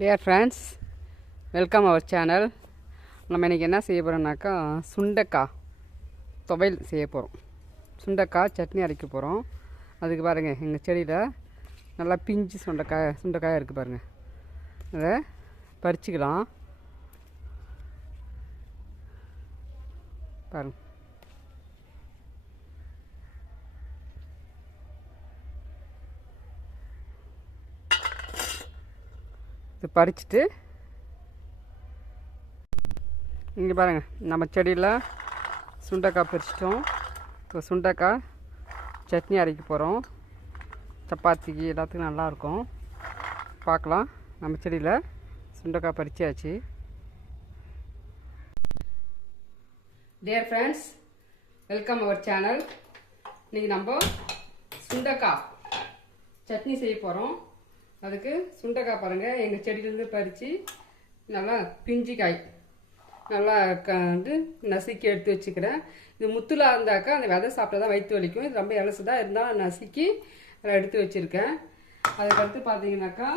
Dear friends, welcome our channel. நம்ம இன்றைக்கி என்ன செய்ய போகிறோம்னாக்கா சுண்டைக்காய் துவையல் செய்ய போகிறோம். சுண்டைக்காய் சட்னி அரைக்க போகிறோம். அதுக்கு பாருங்கள், எங்கள் செடியில் நல்லா பிஞ்சு சுண்டைக்காய் இருக்குது பாருங்கள். அதை பறிச்சுக்கலாம். பாருங்கள், இது பறிச்சுட்டு இங்கே பாருங்கள், நம்ம செடியில் சுண்டைக்காய் பறிச்சிட்டோம். இப்போ சுண்டைக்காய் சட்னி அரைக்க போகிறோம். சப்பாத்திக்கு எல்லாத்துக்கும் நல்லாயிருக்கும். பார்க்கலாம். நம்ம செடியில் சுண்டைக்காய் பறிச்சாச்சு. Dear friends, welcome our channel. இன்றைக்கி நம்ம சுண்டைக்காய் சட்னி செய்ய போகிறோம். அதுக்கு சுண்டைக்காய் பாருங்கள், எங்கள் செடியிலேருந்து பறித்து நல்லா பிஞ்சு காய் நல்லா வந்து நசுக்கி எடுத்து வச்சுக்கிறேன். இது முத்துலாக இருந்தாக்கா அந்த விதை சாப்பிட்டா தான் வயிற்று வலிக்கும். இது ரொம்ப இலசுதான் இருந்தால் நசுக்கி அதை எடுத்து வச்சுருக்கேன். அதுக்கடுத்து பார்த்தீங்கன்னாக்கா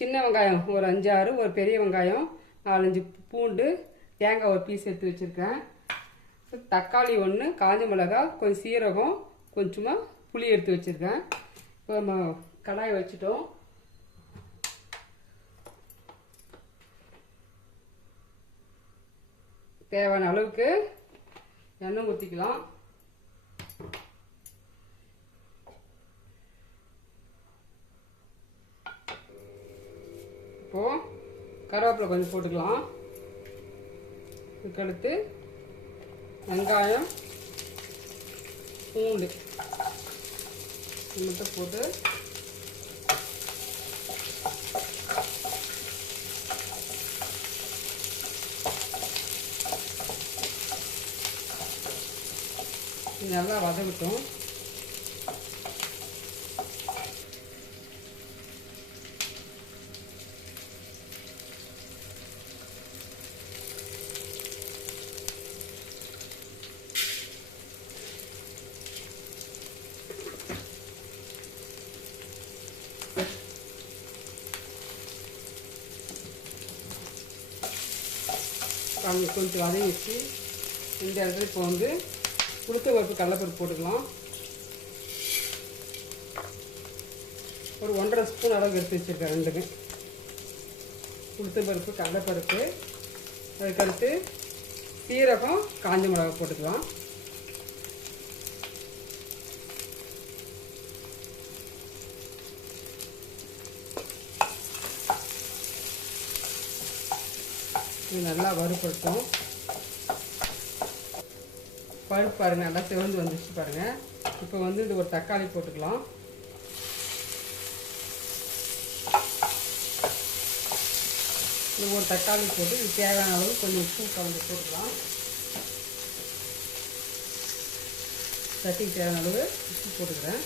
சின்ன வெங்காயம் ஒரு 5-6, ஒரு பெரிய வெங்காயம் 4-5 பூண்டு, தேங்காய் ஒரு பீஸ் எடுத்து வச்சுருக்கேன். தக்காளி 1, காஞ்ச மிளகாய், கொஞ்சம் சீரகம், கொஞ்சமாக புளி எடுத்து வச்சுருக்கேன். இப்போ நம்ம கடாய் வச்சுட்டோம். தேவையான அளவுக்கு எண்ணெய் ஊற்றிக்கலாம். இப்போது கருவேப்பிலை கொஞ்சம் போட்டுக்கலாம். இதுக்கடுத்து வெங்காயம், பூண்டு மட்டும் போட்டு நல்லா வதங்கட்டும். கொஞ்சம் வதங்கிச்சு. இந்த இடத்துல இப்போ வந்து உளுத்த பருப்பு, கடலைப்பருப்பு போட்டுக்கலாம். ஒரு 1.5 ஸ்பூன் அளவு எடுத்து வச்சுருக்கேன். ரெண்டுமே உளுத்த பருப்பு, கடலைப்பருப்பு. அதுக்கடுத்து சீரகம், காஞ்ச மிளகாய் போட்டுக்கலாம். இது நல்லா வறுபடுத்தும். பருப்பு பாருங்கள், நல்லா சிவந்து வந்துச்சு பாருங்கள். இப்போ வந்து இது ஒரு தக்காளி போட்டுக்கலாம். இது ஒரு தக்காளி போட்டு இது தேவையான அளவு கொஞ்சம் உப்பு கலந்து போட்டுக்கலாம். சட்டிக்கு தேவையான அளவு உப்பு போட்டுக்கிறேன்.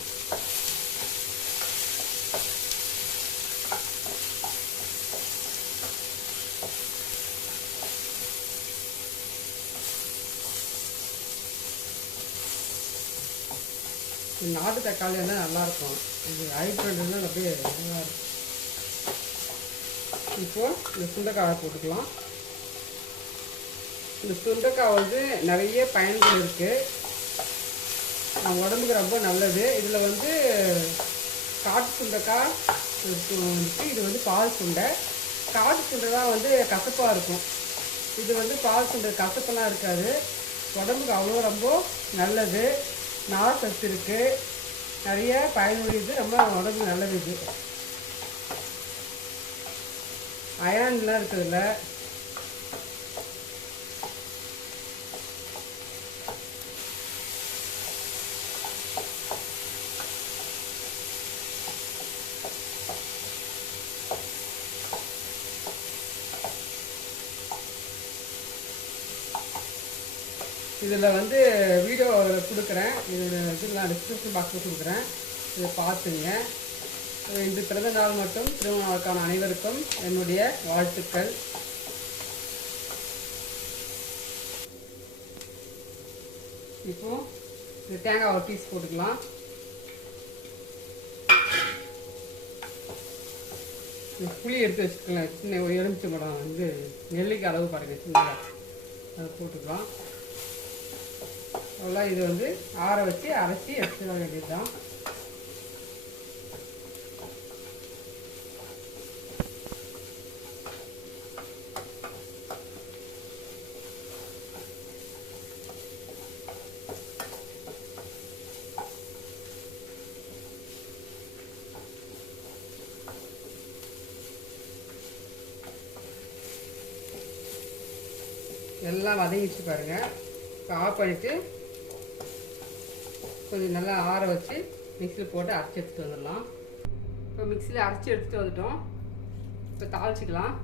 நாட்டு தக்காளி இருந்தால் நல்லாயிருக்கும். இது ஹைப்ரிட்னா அப்படியே நல்லா இருக்கும். இப்போது இந்த சுண்டைக்காய் போட்டுக்கலாம். இந்த சுண்டைக்காய் வந்து நிறைய பயன்கள் இருக்குது. உடம்புக்கு ரொம்ப நல்லது. இதில் வந்து காட்டு சுண்டைக்காய் இருக்குது. இது வந்து பால் சுண்டை. காட்டு சுண்டை தான் வந்து கசப்பாக இருக்கும். இது வந்து பால் சுண்டை கசப்பெல்லாம் இருக்காது. உடம்புக்கு அவ்வளோ ரொம்ப நல்லது. நார் சத்து இருக்குது, நிறைய பயனுடையது, ரொம்ப உடம்புக்கு நல்லது. இது அயன்லாம் இருக்குதுல்ல. இதில் வந்து வீடியோ கொடுக்குறேன். இது நான் டிஸ்கிரிப்ஷன் பாக்ஸில் கொடுக்குறேன். இதை பார்த்துங்க. இந்த பிறந்த நாள் மட்டும் திருமண நாளுக்கான அனைவருக்கும் என்னுடைய வாழ்த்துக்கள். இப்போது இது தேங்காய் ஒரு பீஸ் போட்டுக்கலாம். புளி எடுத்து வச்சுக்கலாம், சின்ன ஒரு எலுமிச்சம்பழம் வந்து நெல்லிக்காய் அளவு பாருங்கள், சின்னதாக அதை போட்டுக்கலாம். அவ்வளோ இது வந்து ஆற வச்சு அரைச்சி எடுத்துட வேண்டியது தான். எல்லாம் வதங்கிச்சு பாருங்கள். இப்போ ஆஃப் பண்ணிவிட்டு கொஞ்சம் நல்லா ஆற வச்சு மிக்சியில் போட்டு அரைச்சி எடுத்துகிட்டு வந்துடலாம். இப்போ மிக்சியில் அரைச்சி எடுத்துகிட்டு வந்துட்டோம். இப்போ தாளிச்சிக்கலாம்.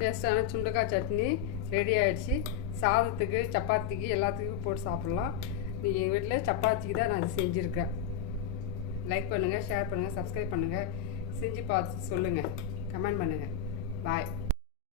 டேஸ்டான சுண்டக்காய் சட்னி ரெடி ஆகிடுச்சு. சாதத்துக்கு, சப்பாத்திக்கு, எல்லாத்துக்கும் போட்டு சாப்பிட்லாம். நீங்கள் எங்கள் வீட்டில் சப்பாத்திக்கு தான் நான் செஞ்சுருக்கேன். லைக் பண்ணுங்கள், ஷேர் பண்ணுங்கள், சப்ஸ்கிரைப் பண்ணுங்கள். செஞ்சு பார்த்து சொல்லுங்கள், கமெண்ட் பண்ணுங்கள். பாய்.